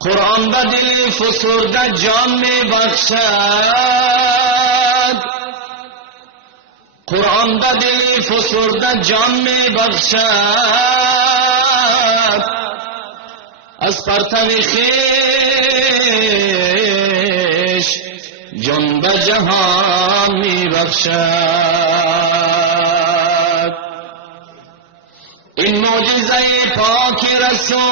قرآن به دل فسرده جان می بخشد، قرآن به دل فسرده جان می بخشد، از پرتن خویش جان به جهان می بخشد. این معجزه پاک رسول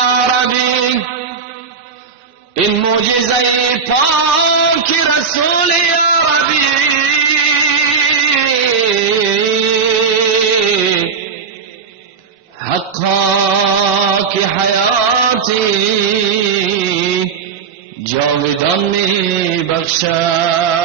عربی، این معجزه پاک رسول عربی، حقا که حیاتی جاودان می بخشد.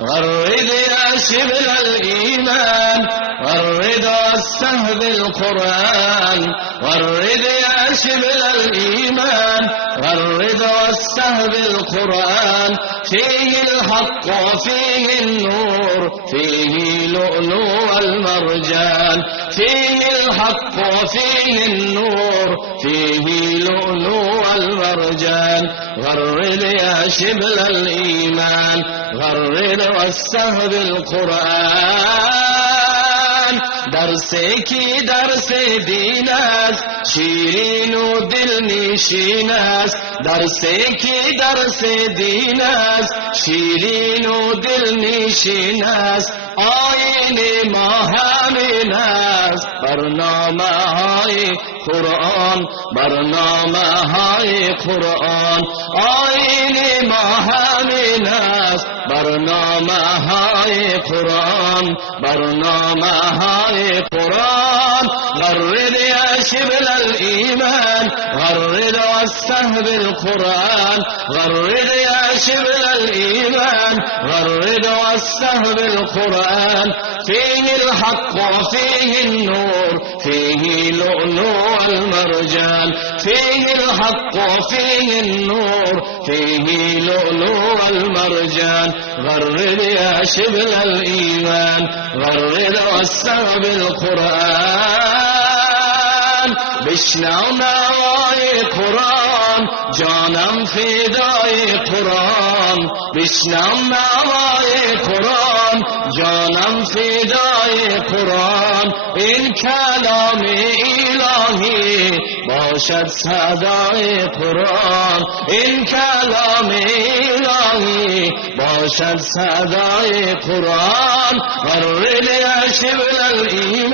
غرد یا شبل الایمان، غرد واستهد القرآن، غرد یا شبل الایمان، غرد واستهد القرآن، فيه الحق وفيه النور، فيه لؤلؤ والمرجان، فيه الحق وفيه النور، فيه لؤلؤ والمرجان. غرد يا شبل الإيمان، غرد واستهد القرآن. درسی کی درس دین است، شیرین و دل نشین است. درسی کی درس دین است، شیرین و دل نشین است. آیین ما همین است، برنامه های قرآن، برنامه های قرآن. آیین ما همین است، برنامه های قرآن، برنامه های قرآن. غرد یا شبل الایمان، غرد واستهد القرآن، غرد یا شبل الایمان، غرد واستهد القرآن. فيه الحق وفيه النور، فيه لؤلؤ والمرجان، فيه الحق وفيه النور، فيه لؤلؤ والمرجان. غرد يا شبل الإيمان، غرد واستهد القرآن. بشنو نوای قرآن، جانم فدای قرآن. بشنو نوای قرآن، جانم فدای قرآن. این کلام الهی باشد صدای قرآن، این کلام الهی باشد صدای قرآن. غرد یا شبل الایمان،